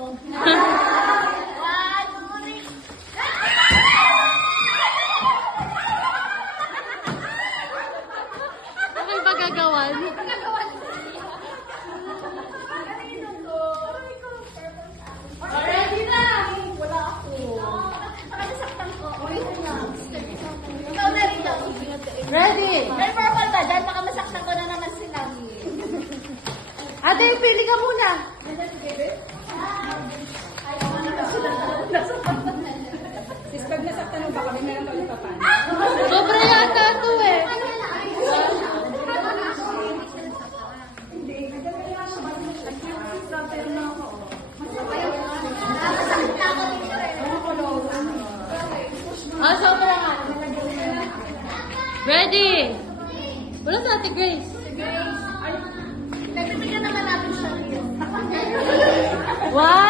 Ano ba gagawan? Ready na! Wala ako. Nakasaktan ko. Ikaw na rin daw. Ready? May purple ba? Dahil baka masaktan ko na naman sila. Ate, pili ka muna. Sis, pag nasaktan mo ba kami, meron kami papan. Sobra yata ito eh. Ah, sobra nga. Ready? Wala sa Ate Grace. Nagbibigyan naman natin siya rin. One.